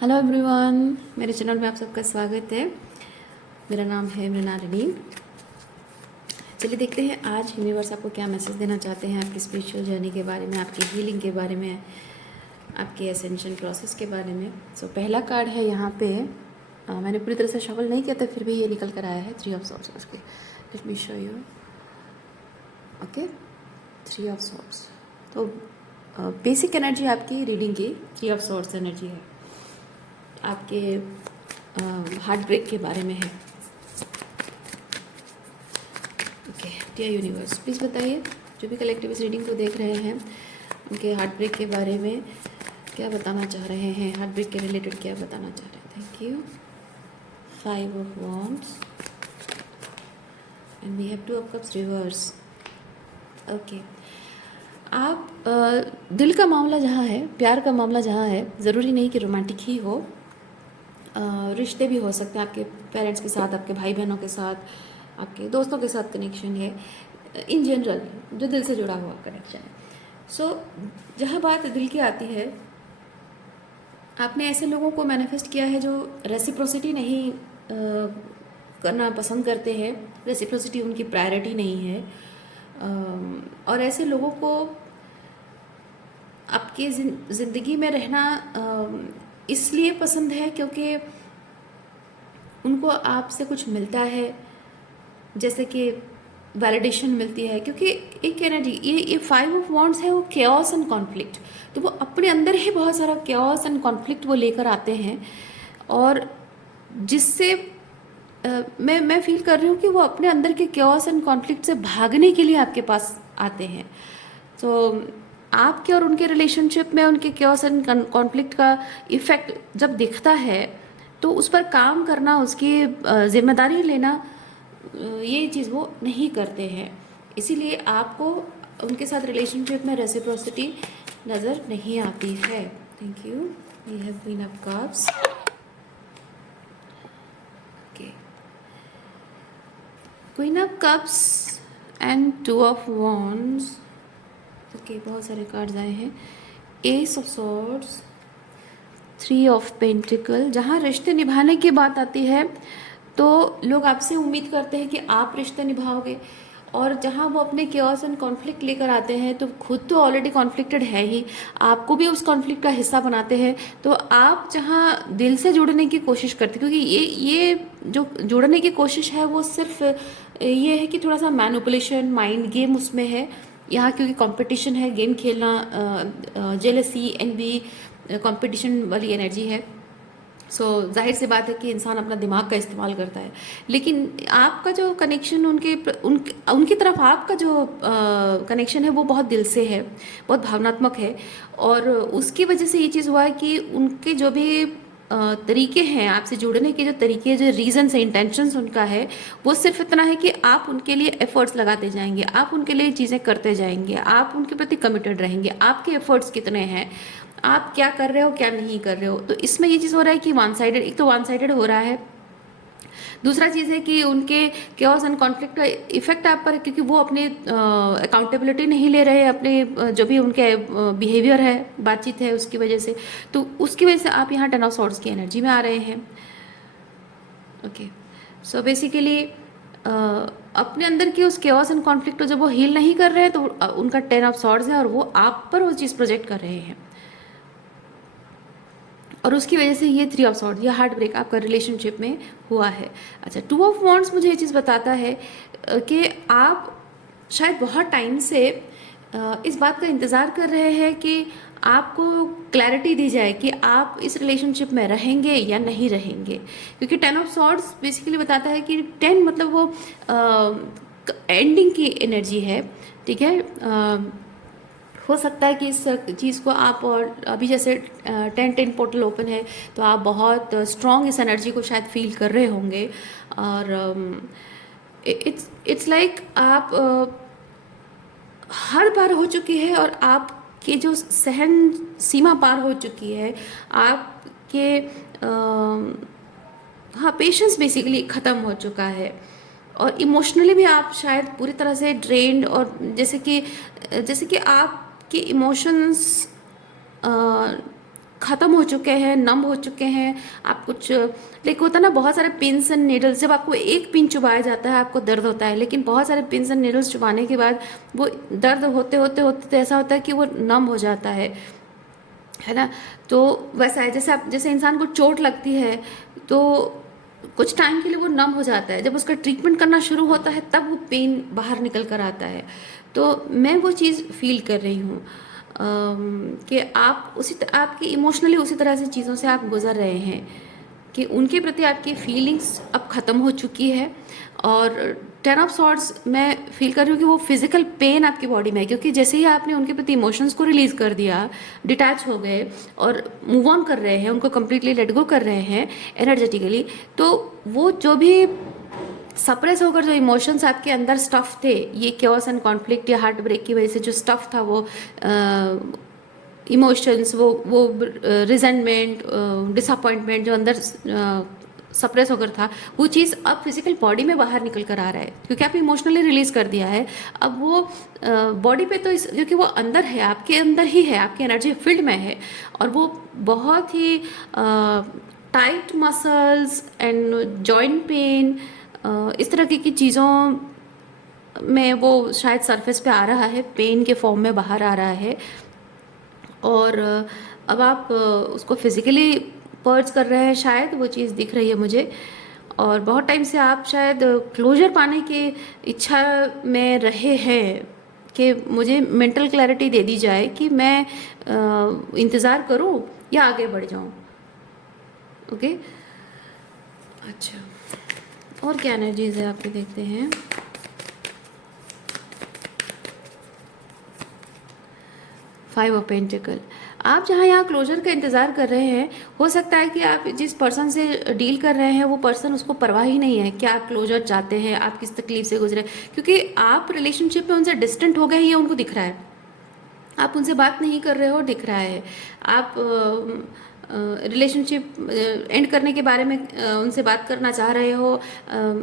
Hello everyone, मेरे channel में आप सबका स्वागत है। मेरा नाम है मृणालिनी। चलिए देखते हैं आज यूनिवर्स आपको क्या मैसेज देना चाहते हैं आपकी स्पिरिचुअल जर्नी के बारे में, आपकी हीलिंग के बारे में, आपके एसेंशन प्रोसेस के बारे में। पहला कार्ड है यहाँ पे। मैंने पूरी तरह से शफल नहीं किया था, फिर भी ये निकल कर आया है 3 of swords. Okay, let me show you. Okay, 3 of swords. तो बेसिक एनर्जी आपकी रीडिंग की 3 ऑफ सॉर्ड्स एनर्जी है, आपके हार्ट ब्रेक के बारे में है। ओके डियर यूनिवर्स, प्लीज़ बताइए जो भी कलेक्टिव इस रीडिंग को देख रहे हैं उनके हार्ट ब्रेक के बारे में क्या बताना चाह रहे हैं, हार्ट ब्रेक के रिलेटेड क्या बताना चाह रहे हैं। Thank you. 5 of wands and we have 2 of cups reverse. Okay, आप दिल का मामला जहाँ है, प्यार का मामला जहाँ है, ज़रूरी नहीं कि रोमांटिक ही हो, रिश्ते भी हो सकते हैं। आपके पेरेंट्स के साथ, आपके भाई बहनों के साथ, आपके दोस्तों के साथ कनेक्शन है, इन जनरल जो दिल से जुड़ा हुआ कनेक्शन है। जहाँ बात दिल की आती है, आपने ऐसे लोगों को मैनिफेस्ट किया है जो रेसिप्रोसिटी नहीं करना पसंद करते हैं, रेसिप्रोसिटी उनकी प्रायोरिटी नहीं है। और ऐसे लोगों को आपके ज़िंदगी में रहना इसलिए पसंद है क्योंकि उनको आपसे कुछ मिलता है, जैसे कि वैलिडेशन मिलती है। क्योंकि एक एनर्जी ये 5 ऑफ वॉन्ड्स है, वो केओस एंड कॉन्फ्लिक्ट, तो वो अपने अंदर ही बहुत सारा केओस एंड कॉन्फ्लिक्ट वो लेकर आते हैं, और जिससे मैं फील कर रही हूँ कि वो अपने अंदर के केओस एंड कॉन्फ्लिक्ट से भागने के लिए आपके पास आते हैं। तो आपके और उनके रिलेशनशिप में उनके केओस एंड कॉन्फ्लिक्ट का इफ़ेक्ट जब दिखता है तो उस पर काम करना, उसकी जिम्मेदारी लेना, ये चीज़ वो नहीं करते हैं। इसीलिए आपको उनके साथ रिलेशनशिप में रेसिप्रोसिटी नज़र नहीं आती है। Thank you. We have queen of cups. Okay, queen of cups and 2 of wands. Okay, बहुत सारे कार्ड्स आए हैं। Ace of swords, 3 of pentacle. जहाँ रिश्ते निभाने की बात आती है तो लोग आपसे उम्मीद करते हैं कि आप रिश्ते निभाओगे, और जहाँ वो अपने केओस एंड कॉन्फ्लिक्ट लेकर आते हैं तो खुद तो ऑलरेडी कॉन्फ्लिक्टेड है ही, आपको भी उस कॉन्फ्लिक्ट का हिस्सा बनाते हैं। तो आप जहाँ दिल से जुड़ने की कोशिश करते, क्योंकि ये जो जुड़ने की कोशिश है वो सिर्फ ये है कि थोड़ा सा मैनिपुलेशन, माइंड गेम उसमें है यहाँ, क्योंकि कंपटीशन है, गेम खेलना, जेलसी, एनवी, कंपटीशन वाली एनर्जी है। जाहिर सी बात है कि इंसान अपना दिमाग का इस्तेमाल करता है, लेकिन आपका जो कनेक्शन उनकी तरफ आपका जो कनेक्शन है वो बहुत दिल से है, बहुत भावनात्मक है। और उसकी वजह से ये चीज़ हुआ है कि उनके जो भी तरीके हैं आपसे जुड़ने के, जो तरीके, जो रीजंस है, इंटेंशंस उनका है, वो सिर्फ इतना है कि आप उनके लिए एफर्ट्स लगाते जाएंगे, आप उनके लिए चीज़ें करते जाएंगे, आप उनके प्रति कमिटेड रहेंगे। आपके एफर्ट्स कितने हैं, आप क्या कर रहे हो, क्या नहीं कर रहे हो। तो इसमें ये चीज़ हो रहा है कि वन साइडेड, एक तो वन साइडेड हो रहा है। दूसरा चीज़ है कि उनके केओस एंड कॉन्फ्लिक्ट का इफेक्ट आप पर है, क्योंकि वो अपने अकाउंटेबिलिटी नहीं ले रहे अपने जो भी उनके बिहेवियर है, बातचीत है, उसकी वजह से। तो उसकी वजह से आप यहाँ 10 ऑफ सॉर्ड्स की एनर्जी में आ रहे हैं। ओके, सो बेसिकली अपने अंदर की उस केओस एंड कॉन्फ्लिक्ट को जब वो हील नहीं कर रहे हैं तो उनका 10 ऑफ सॉर्ड्स है, और वो आप पर वो चीज़ प्रोजेक्ट कर रहे हैं, और उसकी वजह से ये 3 ऑफ सॉर्ड्स, ये हार्ट ब्रेक आपका रिलेशनशिप में हुआ है। अच्छा, 2 ऑफ वॉन्ड्स मुझे ये चीज़ बताता है कि आप शायद बहुत टाइम से इस बात का इंतज़ार कर रहे हैं कि आपको क्लैरिटी दी जाए कि आप इस रिलेशनशिप में रहेंगे या नहीं रहेंगे। क्योंकि 10 ऑफ सॉर्ड्स बेसिकली बताता है कि 10 मतलब वो एंडिंग की एनर्जी है, ठीक है। हो सकता है कि इस चीज़ को आप, और अभी जैसे 10-10 पोर्टल ओपन है तो आप बहुत स्ट्रॉन्ग इस एनर्जी को शायद फील कर रहे होंगे। और इट्स लाइक आप हर बार हो चुकी है, और आपके जो सहन सीमा पार हो चुकी है, आपके हाँ, पेशेंस बेसिकली ख़त्म हो चुका है, और इमोशनली भी आप शायद पूरी तरह से ड्रेन्ड, और जैसे कि आपके इमोशंस ख़त्म हो चुके हैं, नम हो चुके हैं, आप कुछ लाइक होता है ना, बहुत सारे पिन्स एंड नीडल्स, जब आपको एक पिन चुभाया जाता है आपको दर्द होता है, लेकिन बहुत सारे पिन्स एंड नीडल्स चुभाने के बाद वो दर्द होते होते होते तो ऐसा होता है कि वो नम हो जाता है ना। तो वैसा है, जैसे इंसान को चोट लगती है तो कुछ टाइम के लिए वो नम हो जाता है, जब उसका ट्रीटमेंट करना शुरू होता है तब वो पेन बाहर निकल कर आता है। तो मैं वो चीज़ फील कर रही हूँ कि आप आपकी इमोशनली उसी तरह से चीज़ों से आप गुजर रहे हैं कि उनके प्रति आपकी फीलिंग्स अब ख़त्म हो चुकी है। और 10 ऑफ सॉर्ड्स मैं फील कर रही हूँ कि वो फिजिकल पेन आपकी बॉडी में है, क्योंकि जैसे ही आपने उनके प्रति इमोशंस को रिलीज कर दिया, डिटैच हो गए और मूव ऑन कर रहे हैं, उनको कम्प्लीटली लेट गो कर रहे हैं एनर्जेटिकली, तो वो जो भी सप्रेस होकर जो इमोशंस आपके अंदर स्टफ थे, ये क्योस एंड कॉन्फ्लिक्ट या हार्ट ब्रेक की वजह से जो स्टफ था, वो इमोशंस, वो रिजेंटमेंट, डिसअपॉइंटमेंट जो अंदर सप्रेस होकर था, वो चीज़ अब फिजिकल बॉडी में बाहर निकल कर आ रहा है, क्योंकि आपने इमोशनली रिलीज कर दिया है। अब वो बॉडी पे तो क्योंकि वो अंदर है, आपके अंदर ही है, आपकी एनर्जी फील्ड में है, और वो बहुत ही tight muscles and joint pain, इस तरह की चीज़ों में वो शायद सरफेस पे आ रहा है, पेन के फॉर्म में बाहर आ रहा है। और अब आप उसको फिज़िकली पर्च कर रहे हैं, शायद वो चीज़ दिख रही है मुझे। और बहुत टाइम से आप शायद क्लोजर पाने की इच्छा में रहे हैं कि मुझे मेंटल क्लैरिटी दे दी जाए कि मैं इंतज़ार करूं या आगे बढ़ जाऊं। ओके, अच्छा, और क्या एनर्जीज है आपके, देखते हैं। फाइव ऑफ पेंटिकल, आप जहाँ यहाँ क्लोजर का इंतज़ार कर रहे हैं, हो सकता है कि आप जिस पर्सन से डील कर रहे हैं वो पर्सन, उसको परवाह ही नहीं है कि आप क्लोजर चाहते हैं, आप किस तकलीफ से गुजरे, क्योंकि आप रिलेशनशिप में उनसे डिस्टेंट हो गए हैं, ये उनको दिख रहा है। आप उनसे बात नहीं कर रहे हो, दिख रहा है। आप रिलेशनशिप एंड करने के बारे में उनसे बात करना चाह रहे हो,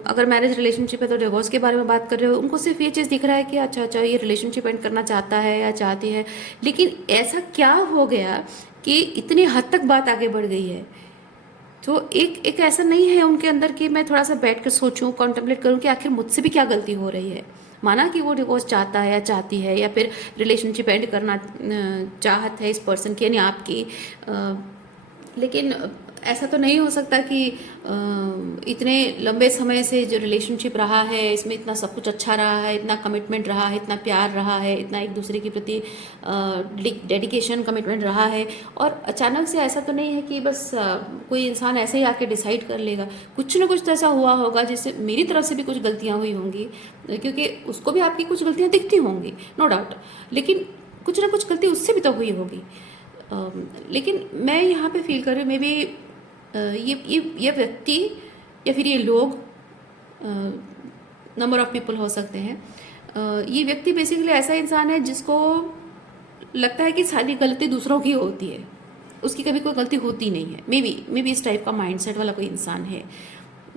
अगर मैरिज रिलेशनशिप है तो डिवोर्स के बारे में बात कर रहे हो, उनको सिर्फ ये चीज़ दिख रहा है कि अच्छा ये रिलेशनशिप एंड करना चाहता है या चाहती है। लेकिन ऐसा क्या हो गया कि इतनी हद तक बात आगे बढ़ गई है? तो एक ऐसा नहीं है उनके अंदर कि मैं थोड़ा सा बैठ कर सोचूं, कॉन्टेम्पलेट करूं कि आखिर मुझसे भी क्या गलती हो रही है। माना कि वो डिवोर्स चाहता है या चाहती है, या फिर रिलेशनशिप एंड करना चाहत है इस पर्सन की, यानी आपकी, लेकिन ऐसा तो नहीं हो सकता कि इतने लंबे समय से जो रिलेशनशिप रहा है इसमें इतना सब कुछ अच्छा रहा है, इतना कमिटमेंट रहा है, इतना प्यार रहा है, इतना एक दूसरे के प्रति डेडिकेशन, कमिटमेंट रहा है, और अचानक से ऐसा तो नहीं है कि बस कोई इंसान ऐसे ही आके डिसाइड कर लेगा। कुछ ना कुछ तो ऐसा हुआ होगा जिससे मेरी तरफ से भी कुछ गलतियाँ हुई होंगी, क्योंकि उसको भी आपकी कुछ गलतियाँ दिखती होंगी, नो डाउट, लेकिन कुछ ना कुछ गलती उससे भी तो हुई होगी। लेकिन मैं यहाँ पे फील कर रही हूँ, मे बी ये व्यक्ति या फिर ये लोग, नंबर ऑफ पीपल हो सकते हैं, ये व्यक्ति बेसिकली ऐसा इंसान है जिसको लगता है कि सारी गलती दूसरों की होती है, उसकी कभी कोई गलती होती नहीं है। मे बी इस टाइप का माइंडसेट वाला कोई इंसान है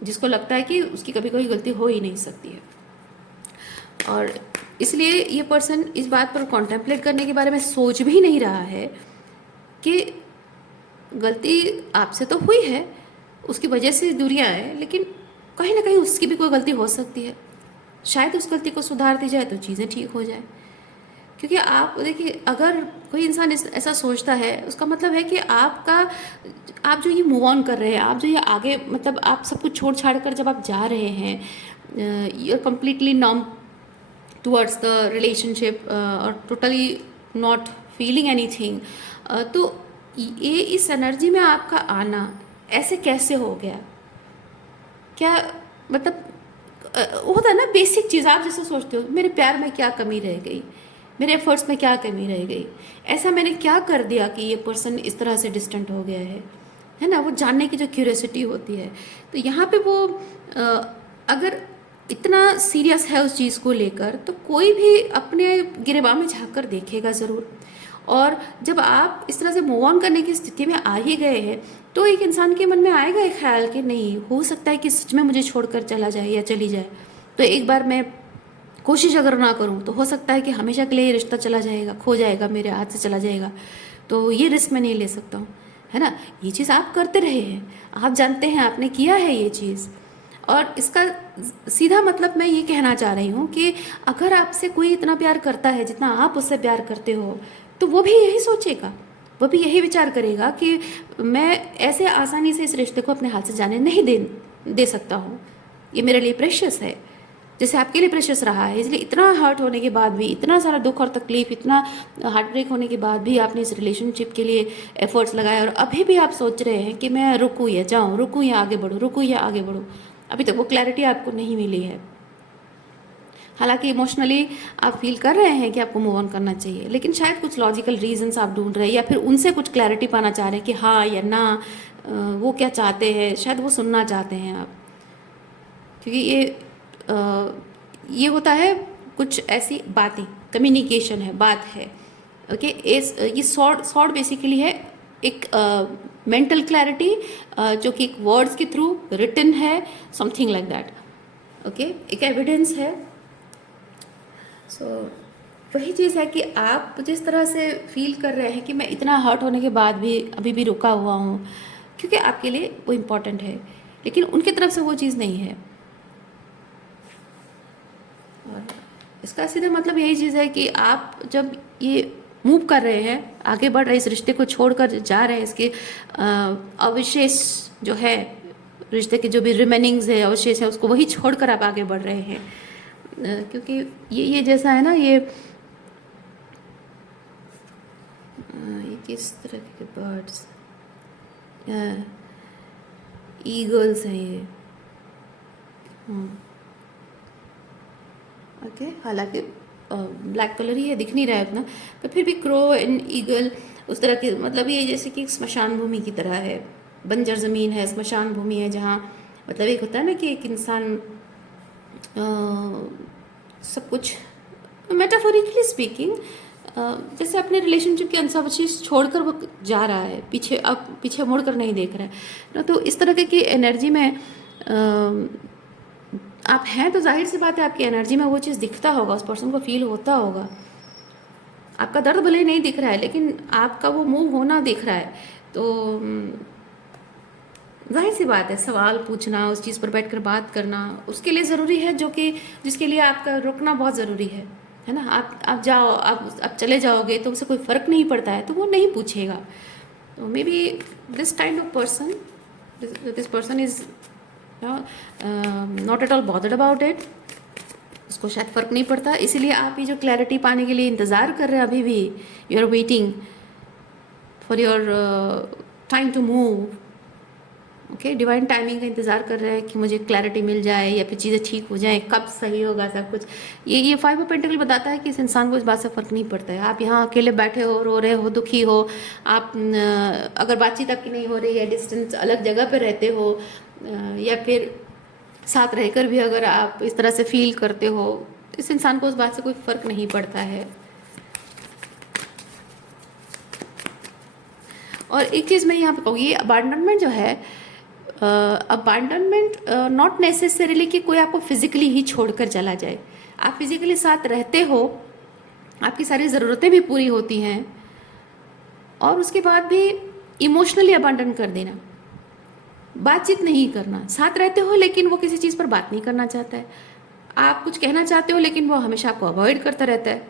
जिसको लगता है कि उसकी कभी कोई गलती हो ही नहीं सकती है, और इसलिए ये पर्सन इस बात पर कॉन्टेम्पलेट करने के बारे में सोच भी नहीं रहा है कि गलती आपसे तो हुई है, उसकी वजह से दूरियां है, लेकिन कहीं ना कहीं उसकी भी कोई गलती हो सकती है, शायद उस गलती को सुधार दी जाए तो चीज़ें ठीक हो जाए। क्योंकि आप देखिए, अगर कोई इंसान ऐसा सोचता है, उसका मतलब है कि आप जो ये मूव ऑन कर रहे हैं, आप जो ये आगे, मतलब आप सब कुछ छोड़ छाड़ कर जब आप जा रहे हैं, you are completely numb towards the relationship और टोटली नॉट फीलिंग एनीथिंग, तो ये इस एनर्जी में आपका आना ऐसे कैसे हो गया? क्या मतलब होता है ना बेसिक चीज़, आप जैसे सोचते हो मेरे प्यार में क्या कमी रह गई, मेरे एफर्ट्स में क्या कमी रह गई, ऐसा मैंने क्या कर दिया कि ये पर्सन इस तरह से डिस्टेंट हो गया है ना, वो जानने की जो क्यूरियोसिटी होती है। तो यहाँ पे वो अगर इतना सीरियस है उस चीज़ को लेकर, तो कोई भी अपने गिरेबान में झाँक कर देखेगा ज़रूर। और जब आप इस तरह से मूव ऑन करने की स्थिति में आ ही गए हैं, तो एक इंसान के मन में आएगा एक ख्याल कि नहीं, हो सकता है कि सच में मुझे छोड़कर चला जाए या चली जाए, तो एक बार मैं कोशिश अगर ना करूं तो हो सकता है कि हमेशा के लिए ये रिश्ता चला जाएगा, खो जाएगा, मेरे हाथ से चला जाएगा, तो ये रिस्क मैं नहीं ले सकता हूँ। है ना। ये चीज़ आप करते रहे हैं, आप जानते हैं आपने किया है ये चीज़। और इसका सीधा मतलब मैं ये कहना चाह रही हूँ कि अगर आपसे कोई इतना प्यार करता है जितना आप उससे प्यार करते हो, तो वो भी यही सोचेगा, वो भी यही विचार करेगा कि मैं ऐसे आसानी से इस रिश्ते को अपने हाथ से जाने नहीं दे सकता हूँ, ये मेरे लिए प्रेशियस है, जैसे आपके लिए प्रेशियस रहा है। इसलिए इतना हर्ट होने के बाद भी, इतना सारा दुख और तकलीफ, इतना हार्ट ब्रेक होने के बाद भी आपने इस रिलेशनशिप के लिए एफर्ट्स लगाए, और अभी भी आप सोच रहे हैं कि मैं रुकूँ या जाऊँ, रुकूँ या आगे बढ़ूँ, रुकूँ या आगे बढ़ूँ। अभी तक वो क्लैरिटी आपको नहीं मिली है। हालांकि इमोशनली आप फील कर रहे हैं कि आपको मूव ऑन करना चाहिए, लेकिन शायद कुछ लॉजिकल रीजंस आप ढूंढ रहे हैं, या फिर उनसे कुछ क्लैरिटी पाना चाह रहे हैं कि हाँ या ना, वो क्या चाहते हैं, शायद वो सुनना चाहते हैं आप। क्योंकि ये होता है कुछ ऐसी बातें, कम्युनिकेशन है, बात है। ओके, ये सॉर्ट बेसिकली है एक मेंटल क्लैरिटी, जो कि एक वर्ड्स के थ्रू रिटन है, समथिंग लाइक दैट। ओके, एक एविडेंस है। सो वही चीज़ है कि आप जिस तरह से फील कर रहे हैं कि मैं इतना हर्ट होने के बाद भी अभी भी रुका हुआ हूँ, क्योंकि आपके लिए वो इम्पोर्टेंट है, लेकिन उनकी तरफ से वो चीज़ नहीं है। और इसका सीधा मतलब यही चीज़ है कि आप जब ये मूव कर रहे हैं, आगे बढ़ रहे, इस रिश्ते को छोड़कर जा रहे हैं, इसके अवशेष जो है, रिश्ते के जो भी रिमेनिंग्स है, अवशेष है, उसको वही छोड़कर आप आगे बढ़ रहे हैं। क्योंकि ये जैसा है ना, ये किस तरह के बर्ड्स, ईगल्स हैं ये। ओके, हालांकि ब्लैक कलर ही है, दिख नहीं रहा है उतना, तो फिर भी क्रो एंड ईगल उस तरह के, मतलब ये जैसे कि स्मशान भूमि की तरह है, बंजर ज़मीन है, स्मशान भूमि है, जहाँ मतलब एक होता है ना कि एक इंसान सब कुछ, मेटाफोरिकली स्पीकिंग, जैसे अपने रिलेशनशिप के अवशेष छोड़कर वो जा रहा है, पीछे मुड़कर नहीं देख रहा है ना। तो इस तरह की एनर्जी में आप हैं, तो जाहिर सी बात है आपकी एनर्जी में वो चीज़ दिखता होगा, उस पर्सन को फील होता होगा। आपका दर्द भले ही नहीं दिख रहा है, लेकिन आपका वो मूव होना दिख रहा है। तो जाहिर सी बात है, सवाल पूछना, उस चीज़ पर बैठकर बात करना उसके लिए ज़रूरी है, जो कि जिसके लिए आपका रुकना बहुत ज़रूरी है ना। आप जाओ, आप चले जाओगे तो उसे कोई फ़र्क नहीं पड़ता है, तो वो नहीं पूछेगा। तो maybe this kind of person, this person is not at all bothered about it, उसको शायद फ़र्क नहीं पड़ता। इसीलिए आप ये जो क्लैरिटी पाने के लिए इंतज़ार कर रहे हैं, अभी भी you are waiting for your time to move. Okay, divine timing का इंतज़ार कर रहे हैं कि मुझे क्लैरिटी मिल जाए या फिर चीज़ें ठीक हो जाएं, कब सही होगा सब कुछ। ये 5 ऑफ पेंटिकल बताता है कि इस इंसान को इस बात से फ़र्क नहीं पड़ता है। आप यहाँ अकेले बैठे हो, रो रहे हो, दुखी हो, आप अगर बातचीत आपकी नहीं हो रही है, डिस्टेंस, अलग जगह पर रहते हो, या फिर साथ रहकर भी अगर आप इस तरह से फील करते हो, इस इंसान को उस बात से कोई फ़र्क नहीं पड़ता है। और एक चीज़ मैं यहाँ पे कहूँगी, अबांडनमेंट जो है, अबांडनमेंट नॉट नेसेसरीली कि कोई आपको फिजिकली ही छोड़कर चला जाए। आप फिजिकली साथ रहते हो, आपकी सारी ज़रूरतें भी पूरी होती हैं, और उसके बाद भी इमोशनली अबांडन कर देना, बातचीत नहीं करना। साथ रहते हो लेकिन वो किसी चीज़ पर बात नहीं करना चाहता है, आप कुछ कहना चाहते हो लेकिन वो हमेशा आपको अवॉइड करता रहता है,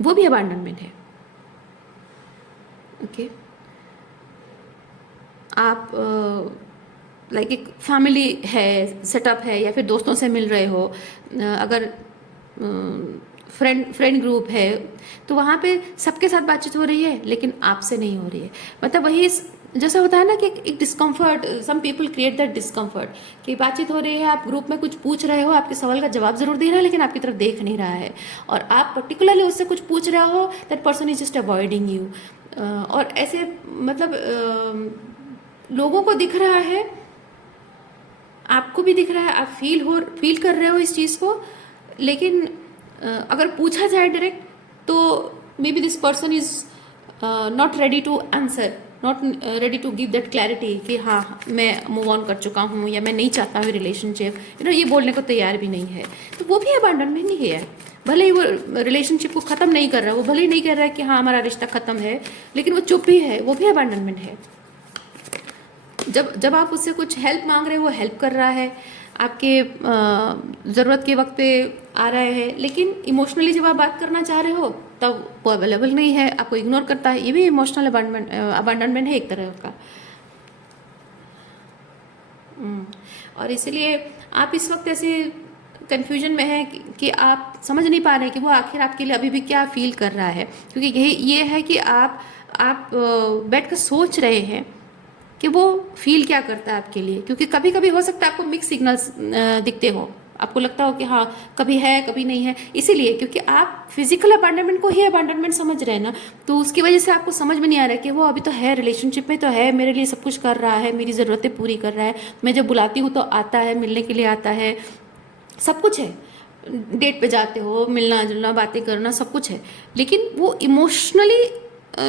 वो भी अबांडनमेंट है। ओके, आप लाइक एक फैमिली है, सेटअप है, या फिर दोस्तों से मिल रहे हो, अगर फ्रेंड ग्रुप है, तो वहाँ पे सबके साथ बातचीत हो रही है लेकिन आपसे नहीं हो रही है। मतलब वही जैसे होता है ना कि एक discomfort, some people create that discomfort, कि बातचीत हो रही है, आप ग्रुप में कुछ पूछ रहे हो, आपके सवाल का जवाब ज़रूर दे रहा है लेकिन आपकी तरफ देख नहीं रहा है, और आप पर्टिकुलरली उससे कुछ पूछ रहे हो, that person is just avoiding you. और ऐसे मतलब लोगों को दिख रहा है, आपको भी दिख रहा है, आप फील कर रहे हो इस चीज़ को, लेकिन अगर पूछा जाए डायरेक्ट, तो maybe this person is not ready to answer, not ready to give that clarity कि हाँ मैं मूव ऑन कर चुका हूँ, या मैं नहीं चाहता हूँ रिलेशनशिप, ये बोलने को तैयार भी नहीं है। तो वो भी अबांडनमेंट नहीं है, भले ही वो रिलेशनशिप को ख़त्म नहीं कर रहा, वो भले ही नहीं कह रहा है कि हाँ हमारा रिश्ता ख़त्म है, लेकिन वो चुप ही है, वो भी अबैंडनमेंट है। जब आप उससे कुछ हेल्प मांग रहे हो, वो हेल्प कर रहा है, आपके ज़रूरत के वक्त पे आ रहा है, लेकिन इमोशनली जब आप बात करना चाह रहे हो तब वो अवेलेबल नहीं है, आपको इग्नोर करता है। ये भी इमोशनल अबैंडनमेंट है एक तरह का। और इसलिए आप इस वक्त ऐसे कन्फ्यूजन में है कि आप समझ नहीं पा रहे कि वो आखिर आपके लिए अभी भी क्या फील कर रहा है, क्योंकि ये है कि आप बैठ कर सोच रहे हैं कि वो फील क्या करता है आपके लिए, क्योंकि कभी कभी हो सकता है आपको मिक्स सिग्नल्स दिखते हो, आपको लगता हो कि हाँ कभी है कभी नहीं है, इसीलिए क्योंकि आप फिजिकल अबैंडनमेंट को ही अबैंडनमेंट समझ रहे हैं ना, तो उसकी वजह से आपको समझ में नहीं आ रहा है कि वो अभी तो है, रिलेशनशिप में तो है, मेरे लिए सब कुछ कर रहा है, मेरी ज़रूरतें पूरी कर रहा है, मैं जब बुलाती हूँ तो आता है, मिलने के लिए आता है, सब कुछ है, डेट पे जाते हो, मिलना जुलना बातें करना सब कुछ है, लेकिन वो इमोशनली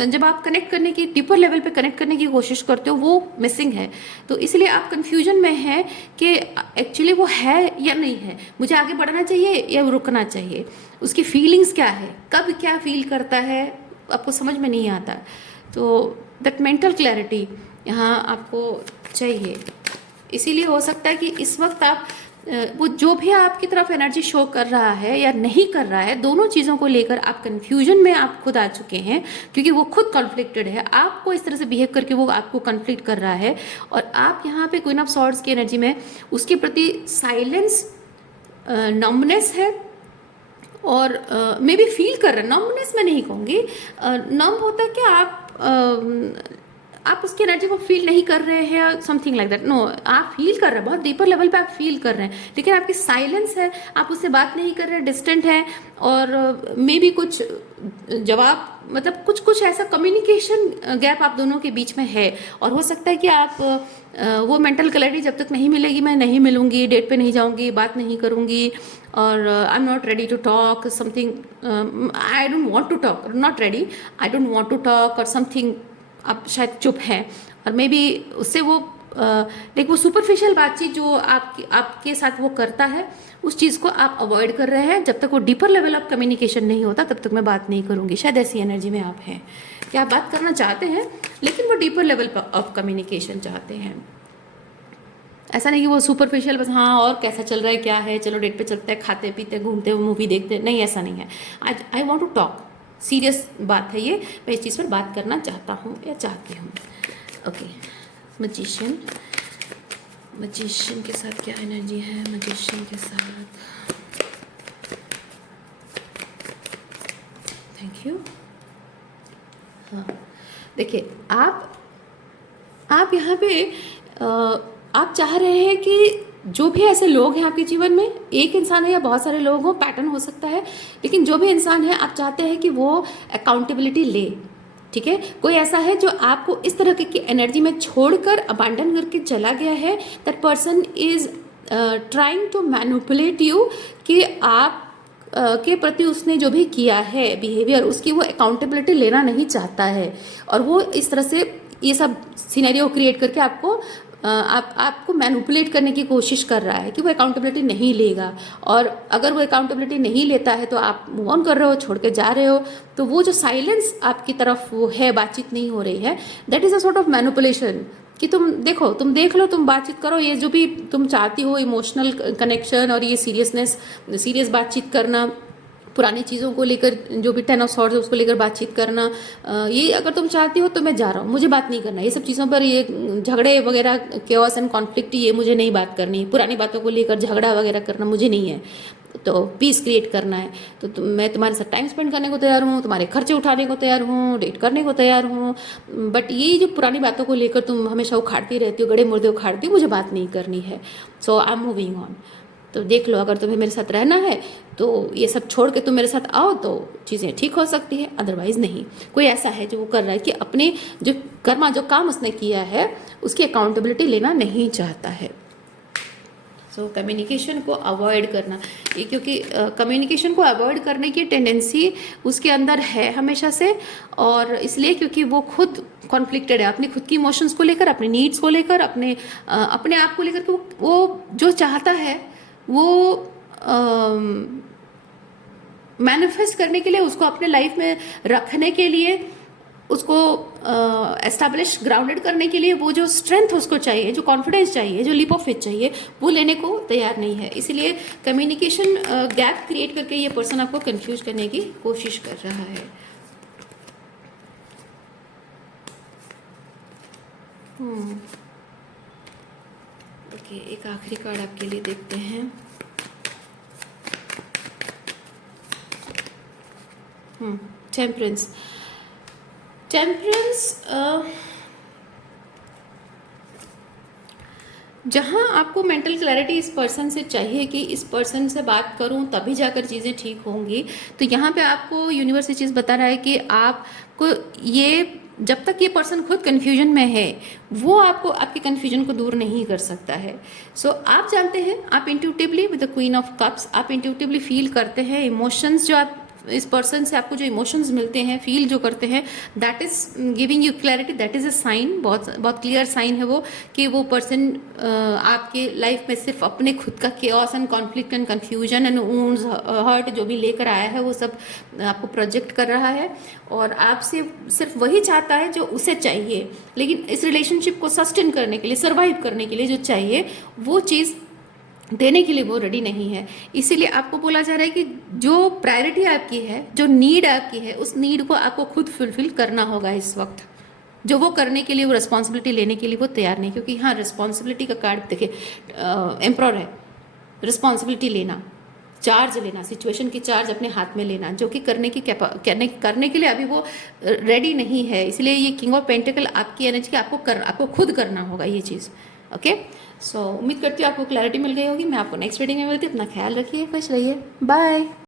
जब आप कनेक्ट करने की डीपर लेवल पे कनेक्ट करने की कोशिश करते हो वो मिसिंग है। तो इसलिए आप कंफ्यूजन में हैं कि एक्चुअली वो है या नहीं है, मुझे आगे बढ़ना चाहिए या रुकना चाहिए, उसकी फीलिंग्स क्या है, कब क्या फील करता है, आपको समझ में नहीं आता। तो दैट मेंटल क्लैरिटी यहाँ आपको चाहिए। इसीलिए हो सकता है कि इस वक्त आप वो जो भी आपकी तरफ एनर्जी शो कर रहा है या नहीं कर रहा है, दोनों चीज़ों को लेकर आप कंफ्यूजन में आप खुद आ चुके हैं, क्योंकि वो खुद कॉन्फ्लिक्टेड है, आपको इस तरह से बिहेव करके वो आपको कॉन्फ्लिक्ट कर रहा है, और आप यहाँ पे क्वीन ऑफ सॉर्ड्स की एनर्जी में उसके प्रति साइलेंस, नम्बनेस है, और मे बी फील कर रहे हैं, नम्बनेस मैं नहीं कहूँगी, नम्ब होता है कि आप उसकी एनर्जी को फील नहीं कर रहे हैं, समथिंग लाइक दैट, नो, आप फील कर रहे हैं, बहुत डीपर लेवल पे आप फील कर रहे हैं, लेकिन आपकी साइलेंस है, आप उससे बात नहीं कर रहे हैं, डिस्टेंट है, और मे बी कुछ जवाब, मतलब कुछ ऐसा कम्युनिकेशन गैप आप दोनों के बीच में है, और हो सकता है कि आप वो मेंटल क्लैरिटी जब तक नहीं मिलेगी, मैं नहीं मिलूंगी, डेट पे नहीं जाऊंगी, बात नहीं करूंगी, और I am not ready to talk something, I don't want to talk, not ready, I don't want to talk, और समथिंग आप शायद चुप हैं, और मे बी उससे वो लाइक वो सुपरफिशियल बातचीत जो आपके साथ वो करता है, उस चीज़ को आप अवॉइड कर रहे हैं, जब तक वो डीपर लेवल ऑफ कम्युनिकेशन नहीं होता तब तक मैं बात नहीं करूँगी, शायद ऐसी एनर्जी में आप हैं कि आप बात करना चाहते हैं, लेकिन वो डीपर लेवल ऑफ कम्युनिकेशन चाहते हैं। ऐसा नहीं कि वो सुपरफिशियल बस हाँ और कैसा चल रहा है, क्या है, चलो डेट पे चलते हैं, खाते पीते घूमते मूवी देखते, नहीं ऐसा नहीं है। I want to talk, serious बात है ये, मैं इस चीज़ पर बात करना चाहता हूँ या चाहती हूँ। ओके, मजिशियन, मजिशियन के साथ क्या एनर्जी है, मजिशियन के साथ, थैंक यू। हाँ देखिए, आप यहाँ पे आप चाह रहे हैं कि जो भी ऐसे लोग हैं आपके जीवन में, एक इंसान है या बहुत सारे लोग हों, पैटर्न हो सकता है, लेकिन जो भी इंसान है आप चाहते हैं कि वो अकाउंटेबिलिटी ले, ठीक है। कोई ऐसा है जो आपको इस तरह की एनर्जी में छोड़कर अबांडन करके चला गया है, that person is trying to manipulate you, कि आप के प्रति उसने जो भी किया है बिहेवियर, उसकी वो अकाउंटेबिलिटी लेना नहीं चाहता है, और वो इस तरह से ये सब सिनेरियो क्रिएट करके आपको मैनिपुलेट करने की कोशिश कर रहा है कि वो अकाउंटेबिलिटी नहीं लेगा, और अगर वो अकाउंटेबिलिटी नहीं लेता है तो आप मूव ऑन कर रहे हो, छोड़ के जा रहे हो, तो वो जो साइलेंस आपकी तरफ वो है, बातचीत नहीं हो रही है, that is a sort of manipulation, कि तुम देखो, तुम देख लो, तुम बातचीत करो, ये जो भी तुम चाहती हो, इमोशनल कनेक्शन और ये सीरियसनेस, सीरियस बातचीत करना, पुरानी चीज़ों को लेकर जो भी 10 ऑफ सॉर्ड्स है उसको लेकर बातचीत करना, ये अगर तुम चाहती हो तो मैं जा रहा हूँ, मुझे बात नहीं करना, ये सब चीज़ों पर, ये झगड़े वगैरह, केओस एंड कॉन्फ्लिक्ट, ये मुझे नहीं बात करनी, पुरानी बातों को लेकर झगड़ा वगैरह करना मुझे नहीं है, तो पीस क्रिएट करना है, तो मैं तुम्हारे साथ टाइम स्पेंड करने को तैयार हूँ, तुम्हारे खर्चे उठाने को तैयार हूँ, डेट करने को तैयार हूँ, बट ये जो पुरानी बातों को लेकर तुम हमेशा उखाड़ती रहती हो, गड़े मुर्दे उखाड़ती हो, मुझे बात नहीं करनी है, सो आई एम मूविंग ऑन। तो देख लो, अगर तुम्हें मेरे साथ रहना है तो ये सब छोड़ के तुम मेरे साथ आओ तो चीज़ें ठीक हो सकती है, अदरवाइज नहीं। कोई ऐसा है जो वो कर रहा है कि अपने जो कर्मा, जो काम उसने किया है, उसकी अकाउंटेबिलिटी लेना नहीं चाहता है। सो कम्युनिकेशन को अवॉइड करना, ये क्योंकि कम्युनिकेशन को अवॉइड करने की टेंडेंसी उसके अंदर है हमेशा से, और इसलिए क्योंकि वो खुद कॉन्फ्लिक्टेड है अपनी खुद की इमोशंस को लेकर, अपने नीड्स को लेकर, अपने आप को लेकर, वो जो चाहता है वो मैनिफेस्ट करने के लिए, उसको अपने लाइफ में रखने के लिए, उसको एस्टैब्लिश ग्राउंडेड करने के लिए वो जो स्ट्रेंथ उसको चाहिए, जो कॉन्फिडेंस चाहिए, जो लीप ऑफ फेथ चाहिए, वो लेने को तैयार नहीं है। इसीलिए कम्युनिकेशन गैप क्रिएट करके ये पर्सन आपको कंफ्यूज करने की कोशिश कर रहा है। ओके, एक आखिरी कार्ड आपके लिए देखते हैं। टेम्परेंस। टेम्परेंस जहाँ आपको मेंटल क्लैरिटी इस पर्सन से चाहिए कि इस पर्सन से बात करूं तभी जाकर चीज़ें ठीक होंगी, तो यहाँ पे आपको यूनिवर्स ये चीज़ बता रहा है कि आपको ये, जब तक ये पर्सन खुद कन्फ्यूजन में है, वो आपको आपके कन्फ्यूजन को दूर नहीं कर सकता है। सो आप जानते हैं, आप intuitively with the queen of cups, आप इंट्यूटिवली फील करते हैं इमोशंस, जो आप इस पर्सन से आपको जो इमोशंस मिलते हैं, फील जो करते हैं, that is giving you clarity, that is a sign, बहुत बहुत क्लियर साइन है वो, कि वो पर्सन आपके लाइफ में सिर्फ अपने खुद का chaos and conflict and confusion and wounds, hurt जो भी लेकर आया है, वो सब आपको प्रोजेक्ट कर रहा है, और आपसे सिर्फ वही चाहता है जो उसे चाहिए। लेकिन इस रिलेशनशिप को सस्टेन करने के लिए, सर्वाइव करने के लिए जो चाहिए, वो चीज़ देने के लिए वो रेडी नहीं है। इसीलिए आपको बोला जा रहा है कि जो प्रायोरिटी आपकी है, जो नीड आपकी है, उस नीड को आपको खुद फुलफिल करना होगा इस वक्त। जो वो करने के लिए, वो रिस्पॉन्सिबिलिटी लेने के लिए वो तैयार नहीं, क्योंकि हाँ, रिस्पॉन्सिबिलिटी का कार्ड देखिए, एम्प्रॉर है, रिस्पॉन्सिबिलिटी लेना, चार्ज लेना, सिचुएशन की चार्ज अपने हाथ में लेना, जो कि करने के लिए अभी वो रेडी नहीं है। इसलिए ये किंग ऑफ पेंटिकल आपकी एनर्जी, आपको खुद करना होगा ये चीज़। ओके, सो उम्मीद करती हूँ आपको क्लैरिटी मिल गई होगी। मैं आपको नेक्स्ट रीडिंग में मिलती हूँ। अपना ख्याल रखिए, खुश रहिए, बाय।